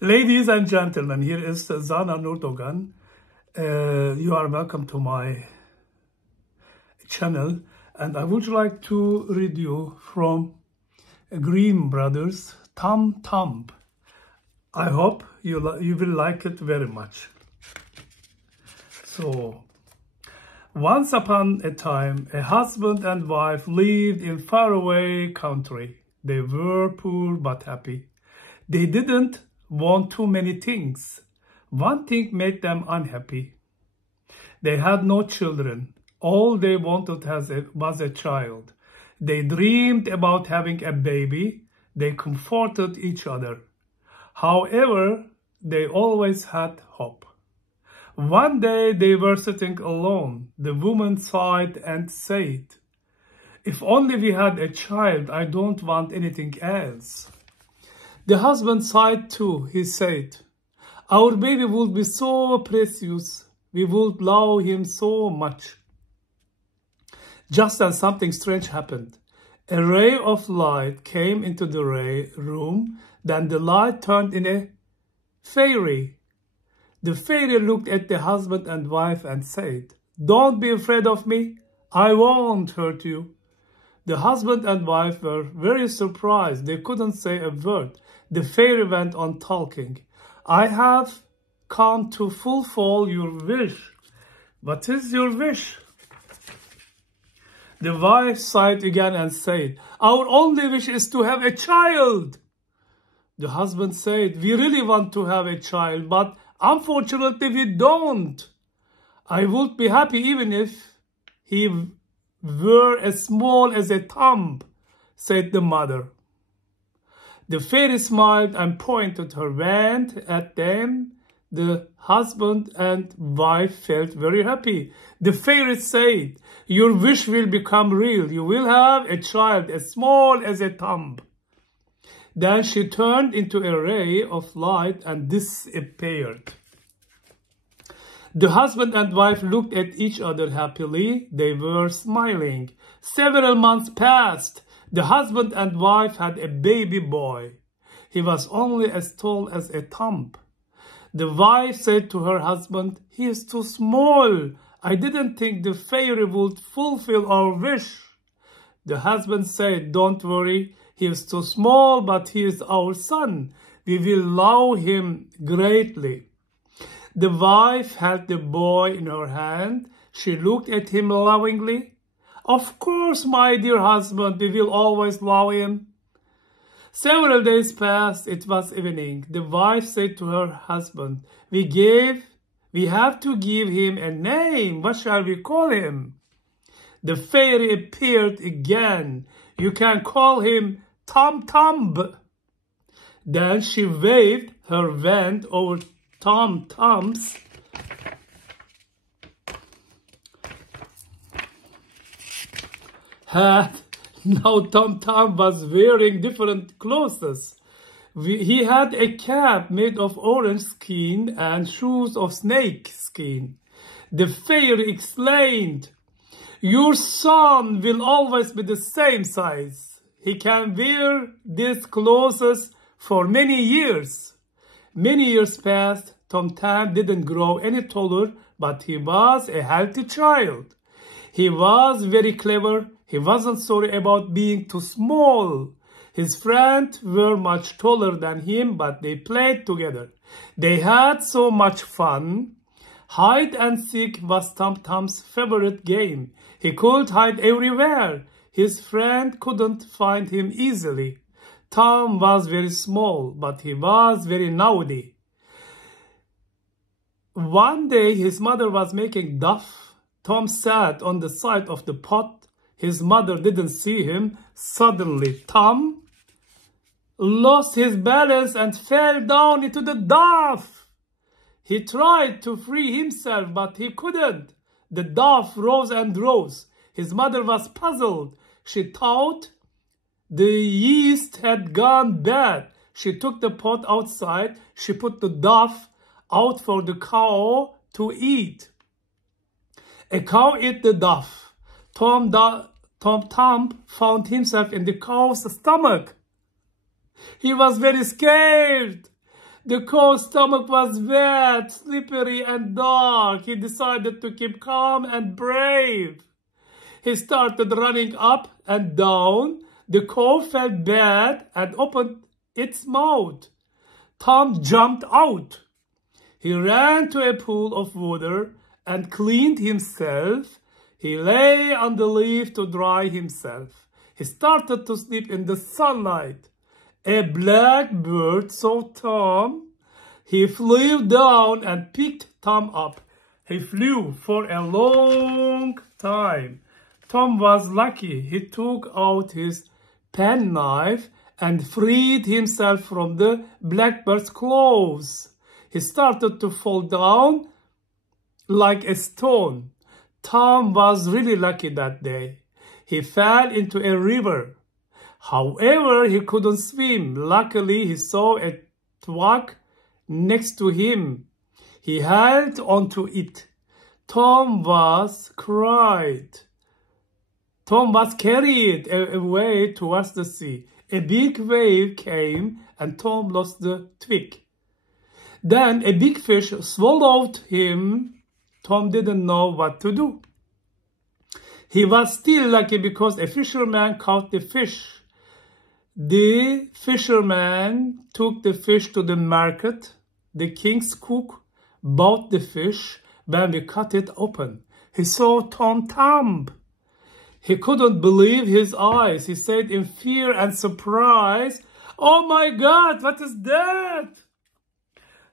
Ladies and gentlemen, here is Zana Nurdogan. You are welcome to my channel, and I would like to read you from Grimm Brothers, Tom Thumb. I hope you will like it very much. So, once upon a time, a husband and wife lived in faraway country. They were poor but happy. They didn't want too many things. One thing made them unhappy. They had no children. All they wanted was a child. They dreamed about having a baby. They comforted each other. However, they always had hope. One day they were sitting alone. The woman sighed and said, "If only we had a child, I don't want anything else." The husband sighed too. He said, "Our baby would be so precious. We would love him so much." Just then something strange happened. A ray of light came into the room. Then the light turned in a fairy. The fairy looked at the husband and wife and said, "Don't be afraid of me. I won't hurt you." The husband and wife were very surprised. They couldn't say a word. The fairy went on talking. "I have come to fulfill your wish." "What is your wish?" The wife sighed again and said, "Our only wish is to have a child." The husband said, "We really want to have a child, but unfortunately we don't. I would be happy even if he were as small as a thumb," said the mother. The fairy smiled and pointed her wand at them. The husband and wife felt very happy. The fairy said, "Your wish will become real. You will have a child as small as a thumb." Then she turned into a ray of light and disappeared. The husband and wife looked at each other happily. They were smiling. Several months passed. The husband and wife had a baby boy. He was only as tall as a thumb. The wife said to her husband, "He is too small. I didn't think the fairy would fulfill our wish." The husband said, "Don't worry. He is too small, but he is our son. We will love him greatly." The wife held the boy in her hand. She looked at him lovingly. "Of course, my dear husband, we will always love him." Several days passed. It was evening. The wife said to her husband, We have to give him a name. What shall we call him?" The fairy appeared again. "You can call him Tom Thumb." Then she waved her wand over Tom Thumb's head. Now Tom Thumb was wearing different clothes. He had a cap made of orange skin and shoes of snake skin. The fairy explained, "Your son will always be the same size. He can wear these clothes for many years." Many years passed. Tom Thumb didn't grow any taller, but he was a healthy child. He was very clever. He wasn't sorry about being too small. His friends were much taller than him, but they played together. They had so much fun. Hide and seek was Tom Thumb's favorite game. He could hide everywhere. His friend couldn't find him easily. Tom was very small, but he was very naughty. One day his mother was making duff. Tom sat on the side of the pot. His mother didn't see him. Suddenly, Tom lost his balance and fell down into the duff. He tried to free himself, but he couldn't. The duff rose and rose. His mother was puzzled. She thought the yeast had gone bad. She took the pot outside. She put the duff out for the cow to eat. A cow ate the duff. Tom Thumb found himself in the cow's stomach. He was very scared. The cow's stomach was wet, slippery, and dark. He decided to keep calm and brave. He started running up and down. The cow felt bad and opened its mouth. Tom jumped out. He ran to a pool of water and cleaned himself. He lay on the leaf to dry himself. He started to sleep in the sunlight. A blackbird saw Tom. He flew down and picked Tom up. He flew for a long time. Tom was lucky. He took out his penknife and freed himself from the blackbird's claws. He started to fall down like a stone. Tom was really lucky that day. He fell into a river. However, he couldn't swim. Luckily, he saw a twig next to him. He held onto it. Tom was carried away towards the sea. A big wave came and Tom lost the twig. Then a big fish swallowed him. Tom didn't know what to do. He was still lucky because a fisherman caught the fish. The fisherman took the fish to the market. The king's cook bought the fish. When we cut it open, he saw Tom thumb. He couldn't believe his eyes. He said in fear and surprise, "Oh my God, what is that?"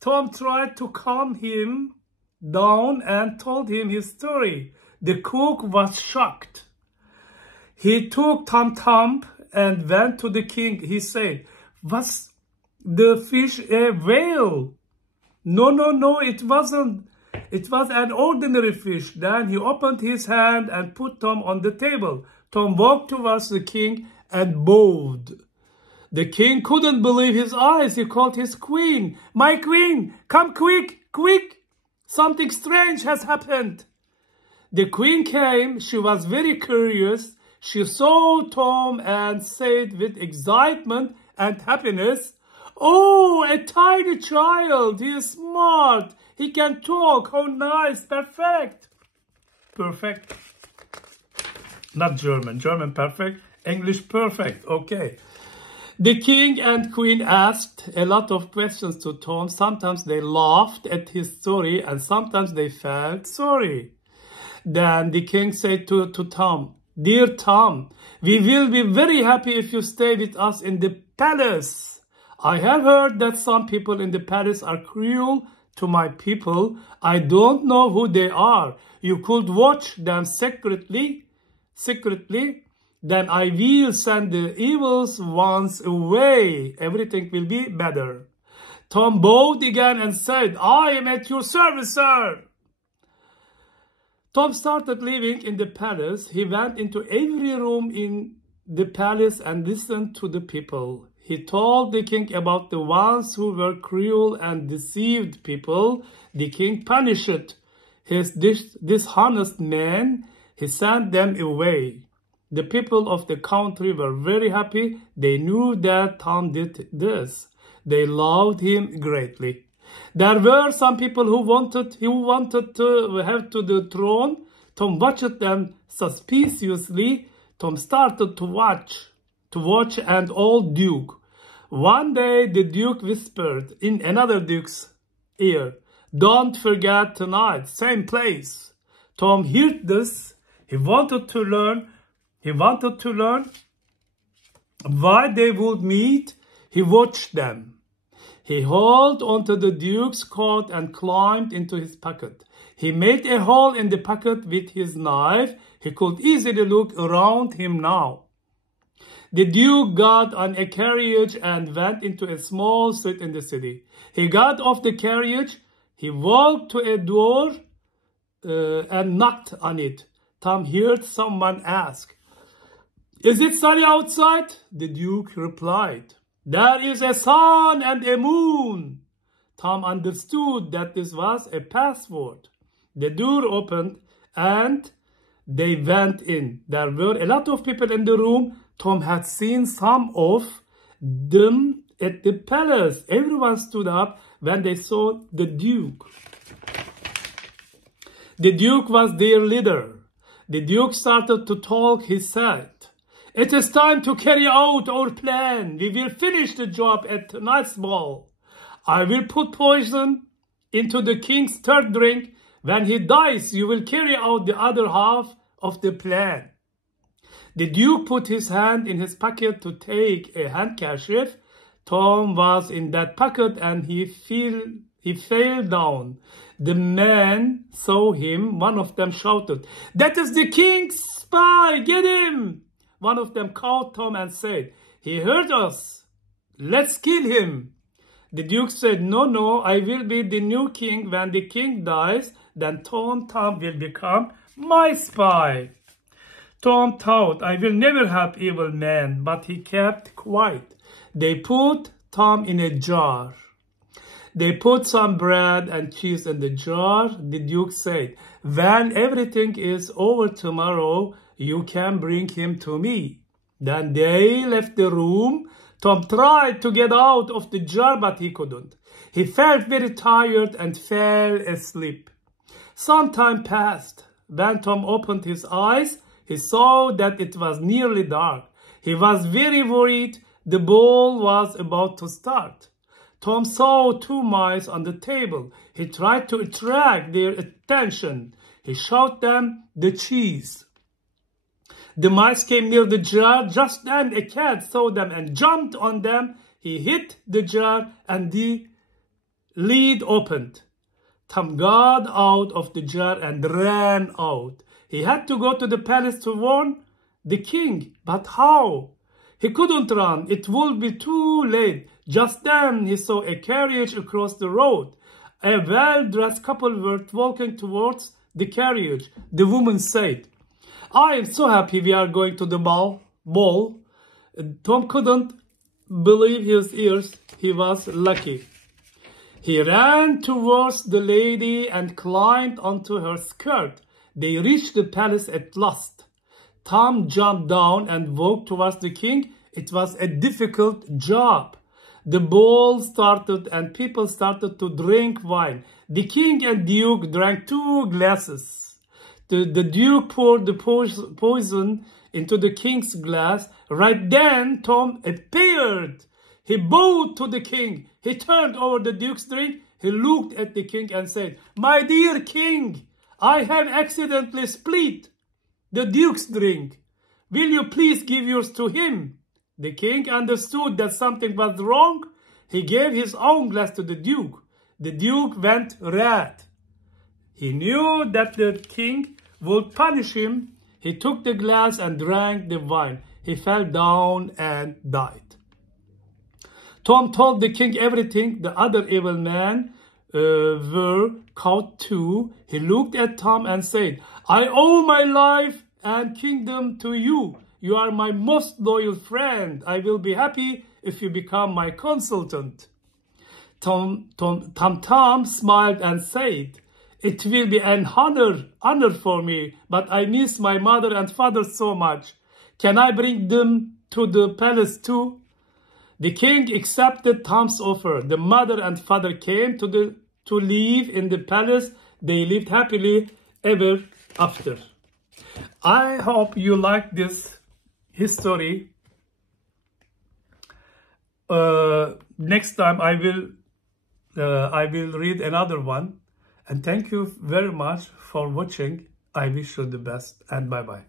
Tom tried to calm him down and told him his story. The cook was shocked. He took Tom thumb and went to the king. He said, "Was the fish a whale?" No, it wasn't. It was an ordinary fish. Then he opened his hand and put Tom on the table. Tom walked towards the king and bowed. The king couldn't believe his eyes. He called his queen. "My queen, come quick, quick. Something strange has happened." The queen came. She was very curious. She saw Tom and said with excitement and happiness, "Oh, a tiny child. He is smart. He can talk. How nice. Perfect." Perfect. Not German. German perfect. English perfect. Okay. The king and queen asked a lot of questions to Tom. Sometimes they laughed at his story and sometimes they felt sorry. Then the king said to Tom, "Dear Tom, we will be very happy if you stay with us in the palace. I have heard that some people in the palace are cruel to my people. I don't know who they are. You could watch them secretly. Then I will send the evil ones away. Everything will be better." Tom bowed again and said, "I am at your service, sir." Tom started living in the palace. He went into every room in the palace and listened to the people. He told the king about the ones who were cruel and deceived people. The king punished his dishonest men. He sent them away. The people of the country were very happy. They knew that Tom did this. They loved him greatly. There were some people who wanted to have to the throne. Tom watched them suspiciously. Tom started to watch an old duke. One day the duke whispered in another duke's ear, "Don't forget tonight, same place." Tom heard this. He wanted to learn why they would meet. He watched them. He held onto the duke's coat and climbed into his pocket. He made a hole in the pocket with his knife. He could easily look around him now. The duke got on a carriage and went into a small street in the city. He got off the carriage. He walked to a door and knocked on it. Tom heard someone ask, "Is it sunny outside?" The duke replied, "There is a sun and a moon." Tom understood that this was a password. The door opened and they went in. There were a lot of people in the room. Tom had seen some of them at the palace. Everyone stood up when they saw the Duke. The Duke was their leader. The Duke started to talk. He said, "It is time to carry out our plan. We will finish the job at tonight's ball. I will put poison into the king's third drink. When he dies, you will carry out the other half of the plan." The Duke put his hand in his pocket to take a handkerchief. Tom was in that pocket and he fell down. The men saw him. One of them shouted, "That is the king's spy! Get him!" One of them caught Tom and said, "He hurt us. Let's kill him." The Duke said, No, I will be the new king. When the king dies, then Tom will become my spy." Tom thought, "I will never help evil men," but he kept quiet. They put Tom in a jar. They put some bread and cheese in the jar. The Duke said, "When everything is over tomorrow, you can bring him to me." Then they left the room. Tom tried to get out of the jar, but he couldn't. He felt very tired and fell asleep. Some time passed. When Tom opened his eyes, he saw that it was nearly dark. He was very worried. The ball was about to start. Tom saw 2 mice on the table. He tried to attract their attention. He showed them the cheese. The mice came near the jar. Just then a cat saw them and jumped on them. He hit the jar and the lid opened. Tom got out of the jar and ran out. He had to go to the palace to warn the king. But how? He couldn't run. It would be too late. Just then he saw a carriage across the road. A well-dressed couple were walking towards the carriage. The woman said, "I am so happy we are going to the ball." Tom couldn't believe his ears. He was lucky. He ran towards the lady and climbed onto her skirt. They reached the palace at last. Tom jumped down and walked towards the king. It was a difficult job. The ball started and people started to drink wine. The king and Duke drank 2 glasses. The Duke poured the poison into the king's glass. Right then, Tom appeared. He bowed to the king. He turned over the Duke's drink. He looked at the king and said, "My dear king, I have accidentally split the Duke's drink. Will you please give yours to him?" The king understood that something was wrong. He gave his own glass to the Duke. The Duke went red. He knew that the king would punish him. He took the glass and drank the wine. He fell down and died. Tom told the king everything. The other evil men were caught too. He looked at Tom and said, "I owe my life and kingdom to you. You are my most loyal friend. I will be happy if you become my consultant." Tom smiled and said, "It will be an honor for me, but I miss my mother and father so much. Can I bring them to the palace too?" The king accepted Tom's offer. The mother and father came to live in the palace. They lived happily ever after. I hope you like this history. Next time I will read another one. And thank you very much for watching. I wish you the best and bye-bye.